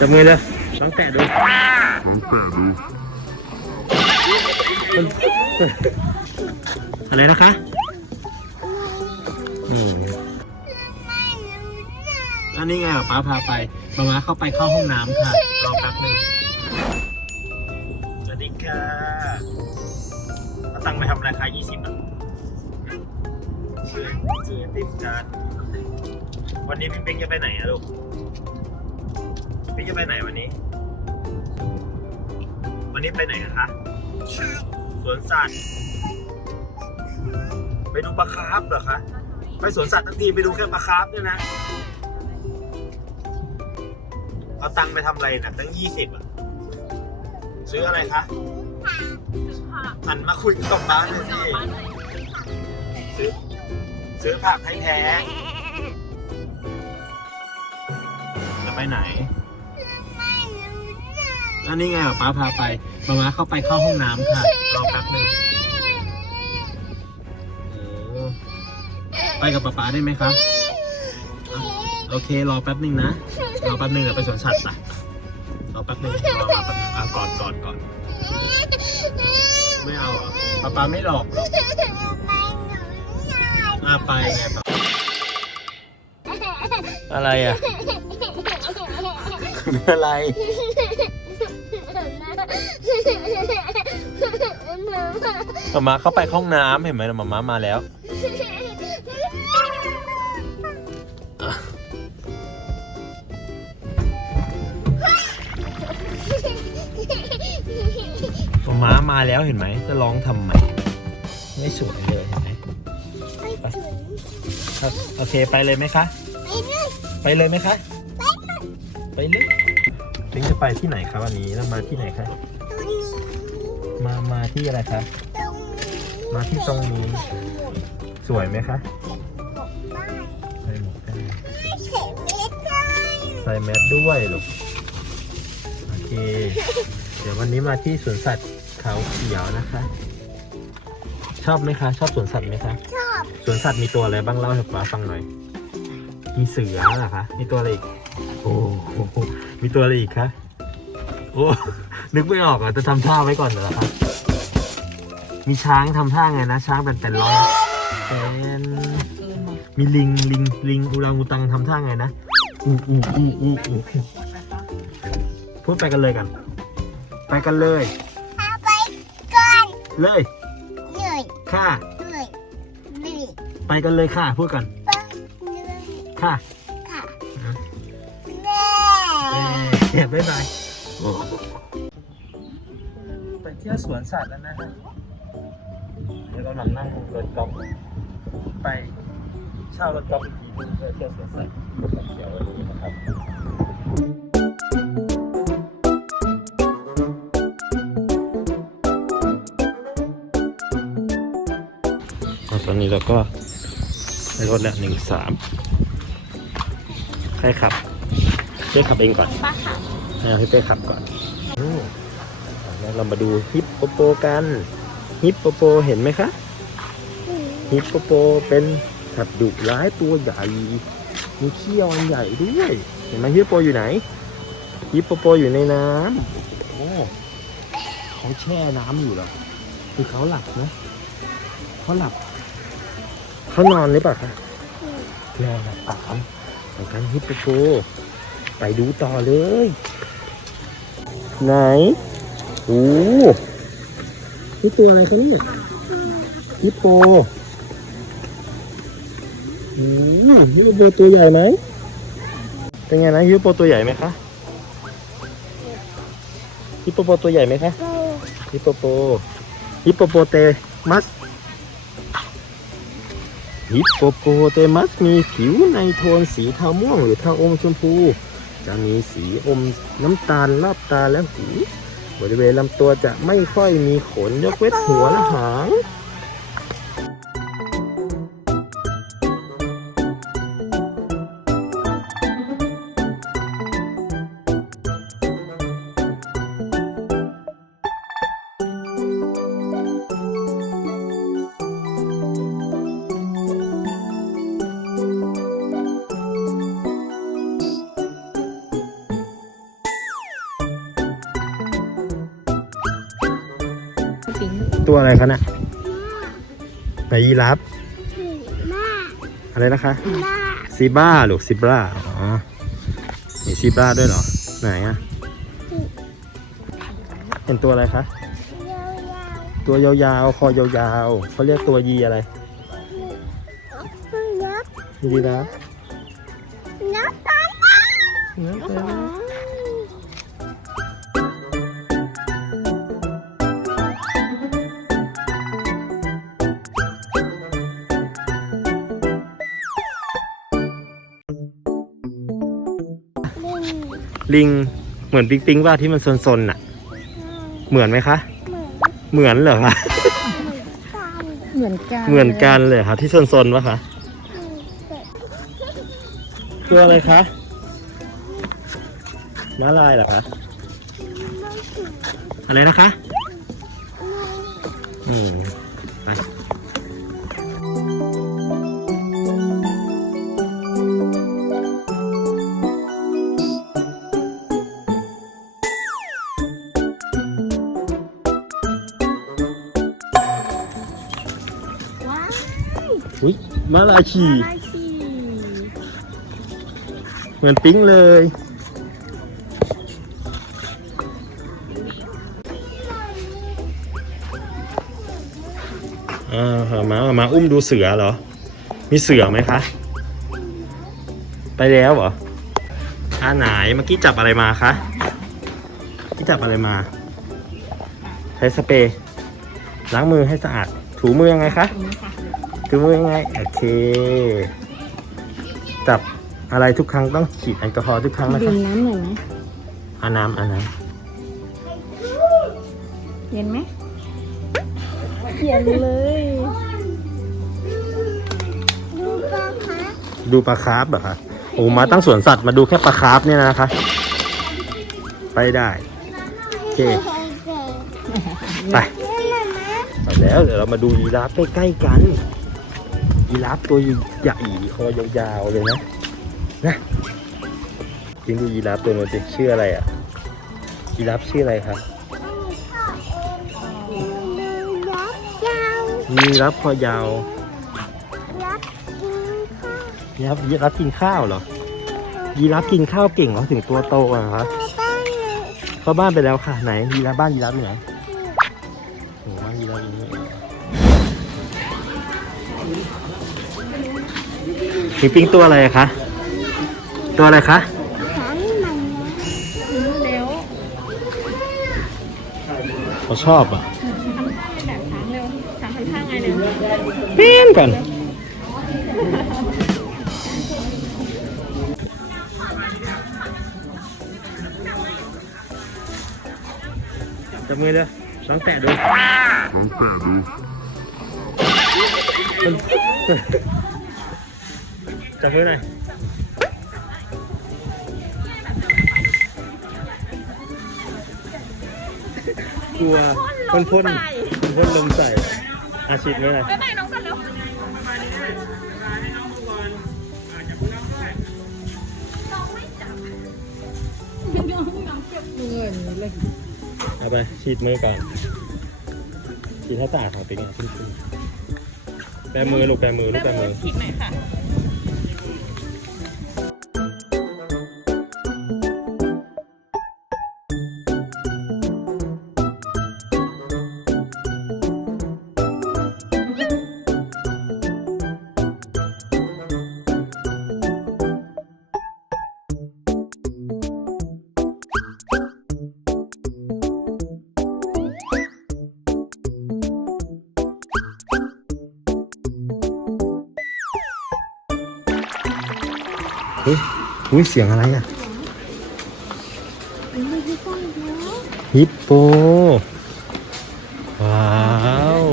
จับมือเลยลองแตะดูอะไรนะคะอืมอันนี้ไงป้าพาไปมามาเข้าไปเข้าห้องน้ำค่ะ รอแป๊บหนึ่งสวัสดีค่ะเอาตังค์ไปทำอะไรคะยี่สิบอะซื้อซื้อติมจานวันนี้พี่ปิ๊งจะไปไหนอะลูก ปิ๊งจะไปไหนวันนี้ วันนี้ไปไหนอะคะสวนสัตว์ ไปดูปลาคาร์ฟเหรอคะ ไปสวนสัตว์ทั้งทีไปดูแค่ปลาคาร์ฟเนี่ยนะ เอาตังค์ไปทำอะไรนะตั้งยี่สิบอะซื้ออะไรคะหันมาคุยกับบ้านเลยสิซื้อซื้อผักให้แท้จะไปไหน อันนี้ไงป้าพาไปมามาเข้าไปเข้าห้องน้ำค่ะรอแป๊บหนึ่งโอ้ไปกับป๊าป๊าได้ไหมครับอะโอเครอแป๊บหนึ่งนะรอแป๊บหนึ่งเดี๋ยวไปสวนสัตว์จ้ะรอแป๊บหนึ่งรอมาแป๊บหนึงอะกอดกอดกอดไม่เอาเหรอป๊าป๊าไม่หลอกหรอกอะไปไงป๊าอะไรอะ อะไร มามาเข้าไปห้องน้ำเห็นไหมมามามาแล้วมามามาแล้วเห็นไหมจะร้องทำไมไม่สวยเลยเห็นไหมครับโอเคไปเลยไหมคะ ไปเลยไหมคะ ไปเลยพิงจะไปที่ไหนครับวันนี้เรามาที่ไหนคะ มามาที่อะไรคะ มาที่ตรงนี้ สวยไหมคะใส่หมวกได้ใส่แมสด้วยลูกโอเค เดี๋ยววันนี้มาที่สวนสัตว์เขาเขียวนะคะ ชอบไหมคะ ชอบสวนสัตว์ไหมคะ ชอบ สวนสัตว์มีตัวอะไรบ้างเล่าให้ป๊าฟังหน่อย มีเสือเหรอคะ มีตัวอะไรอีก โอ้โหมีตัวอะไรอีกคะ โอ้ นึกไม่ออกอะจะทำท่าไว้ก่อนเหรอครับ มีช้างทำท่าไงนะ ช้างเป็นเป็นร้อยเป็นมีลิงลิงลิงอูรังอูตังทำท่าไงนะอูอูอูอูอูพูดไปกันเลยกัน ไปกันเลยเอาไปก่อนเลยเหนื่อยค่ะเหนื่อยเหนื่อยไปกันเลยค่ะ พูดกันปังเหนื่อยค่ะค่ะอะแม่เย้บ๊ายบาย ไปเที่ยวสวนสัตว์แล้วนะฮะเดี๋ยวเรานำนั่งรถกอล์ฟไปเช่ารถกอล์ฟอีกทีหนึงเพื่อเที่ยวสวนสัตว์เดี๋ยววันนี้นะครับตอนนี้เราก็ในรถแล้วหนึ่งสามใครขับเป้ขับเองก่อนป้าค่ะให้ เอาพี่เป้ขับก่อนอืมแล้วเรามาดูฮิปโปโปกัน ฮิปโปโปเห็นไหมคะ ฮิปโปโปเป็นสัตว์ดุร้ายตัวใหญ่ มีเขี้ยวอันใหญ่ด้วย เห็นไหมฮิปโปอยู่ไหน ฮิปโปโปอยู่ในน้ำโอ้เขาแช่น้ำอยู่เหรอคือเขาหลับนะเขาหลับ เขานอนหรือเปล่าคะแรงหลับปากครับไปกันฮิปโปโปไปดูต่อเลย ไหนโอ้นี่ตัวอะไรคะเนี่ยฮิปโปอืมฮิปโปตัวใหญ่ไหมเป็นไงนะฮิปโปตัวใหญ่ไหมคะฮิปโปตัวใหญ่ไหมคะฮิปโปโปฮิปโปโปเตมัสฮิปโปโปเตมัสมีผิวในโทนสีเทาม่วงหรือเทาอมชมพู จะมีสีอมน้ำตาลรอบตาและหู บริเวณลำตัวจะไม่ค่อยมีขนยกเว้นหัวและหาง ตัวอะไรคะน่ะไหนยีราฟมาอะไรนะคะมาซีบ้าลูกซีบราอ๋อมีซีบราด้วยเหรอ ไหนอะเป็นตัวอะไรคะยาวตัวยาวๆ คอยาวๆเขาเรียกตัวยีอะไรๆยับยีราฟนับตาเลิงเหมือนปิ๊งปิ๊งว่าที่มันซนๆน่ะ เหมือนไหมคะ เหมือนเหมือนเหรอคะกันเหมือนกันเหมือนกันเลยค่ะที่ซนๆวะคะตัวอะไรคะม้าลายเหรอคะอะไรนะคะ อืมไป มาลายขี่เหมือนปิ๊งเลย อ่าหามาหามาอุ้มดูเสือเหรอ มีเสือไหมคะ ไปแล้วเหรออ่าไหนเมื่อกี้จับอะไรมาคะเมื่จับอะไรมา ใช้สเปรย์ล้างมือให้สะอาด ถูมือยังไงคะ ค่ะถูมือยังไงโอเค จับอะไรทุกครั้งต้องฉีดแอลกอฮอล์ทุกครั้งนะดื่คะมน้ำหน่อยไหมอาน้ำอาน้เย็นไหมเย็นเลยดูปลาคะำดูปลาคาร์ฟเหรอคะโอ้มาตั้งสวนสัตว์มาดูแค่ปลาคาร์ฟเนี่ยนะคะ ไปได้ โอเค ไปไปแล้วเดี๋ยวเรามาดูยีราฟใกล้ๆกัน ยีราฟตัวใหญ่คอยาวๆเลยนะนะจริงดูยีราฟตัวนู้นชื่ออะไรอะยีราฟชื่ออะไรครับยีราฟคอยาวยีราฟยีราฟกินข้าวเหรอยีราฟกินข้าวเก่งเหรอถึงตัวโตอะคะเข้าบ้านไปแล้วค่ะไหนยีราฟบ้านยีราฟอยู่ไหน ปิงปิงตัวอะไรอะคะ ตัวอะไรคะเร็วเขาชอบอะทำท่าเป็นแบบช้างเร็วช้างทำท่าไงเร็วเปี้ยนก่อนจับมือเลยลองแตะดูลองแตะดู จับมือหน่อยกลัวพ่นพ่นพ่นลมใส่อาชีพนี้เลยไปน้องกันเร็วยังยังยังเก็บเงินเลยเอาไปฉีดมือก่อนฉีดให้สะอาดของปิ๊งอะขึ้นขึ้นแปรมือลูกแปรมือลูกแปรมือขีดหน่อยค่ะ เฮ้ยอุ้ยเสียงอะไรอะฮิปโป ว้าว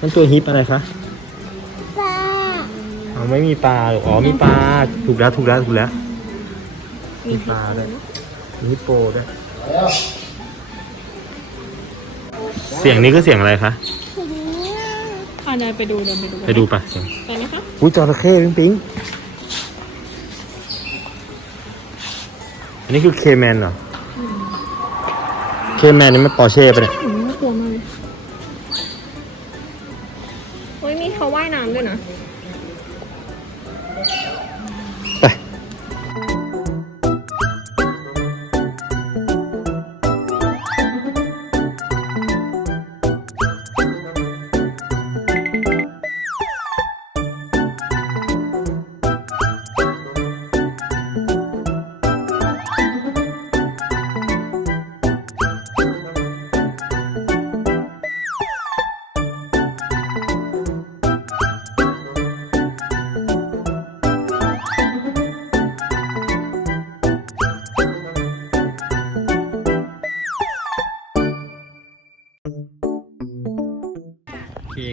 นั่นตัวฮิปอะไรคะปลาเอาไม่มีปลาหรอกอ๋อมีปลา ถูกแล้วถูกแล้วถูกแล้ว มีปลาด้วยมีฮิปโปด้วย เสียงนี้ก็เสียงอะไรคะถึงเนี่ยอ่าเดิไปดูเดินไปดูไปดูไปเไปไหมคะอุ้ยจระเข้ปิ้งปิ้งอันนี้คือเคแมนเหรอ เคแมนนี่มันปอเช่ปะเนี่ยน่ากลัวมากเลยโอ้ยมีเขาว่ายน้ำด้วยนะ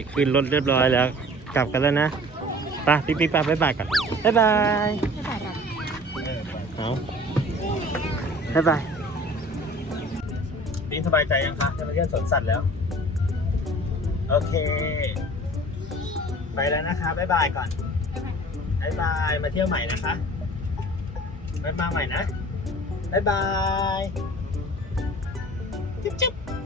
โอเคขึ้นรถเรียบร้อยแล้ว กลับกันแล้วนะไป้าปิ๊กปิ๊กไป้าบ๊ายบายก่อนบ๊ายบายไม่ถ่ายกันเอาบ๊ายบายปิ๊งสบายใจยังคะจะมาเที่ยวสวนสัตว์แล้ว โอเค ไปแล้วนะคะบ๊ายบายก่อนบ๊ายบายมาเที่ยวใหม่นะคะบ๊ายบายใหม่นะบ๊ายบายจุ๊บจุ๊บ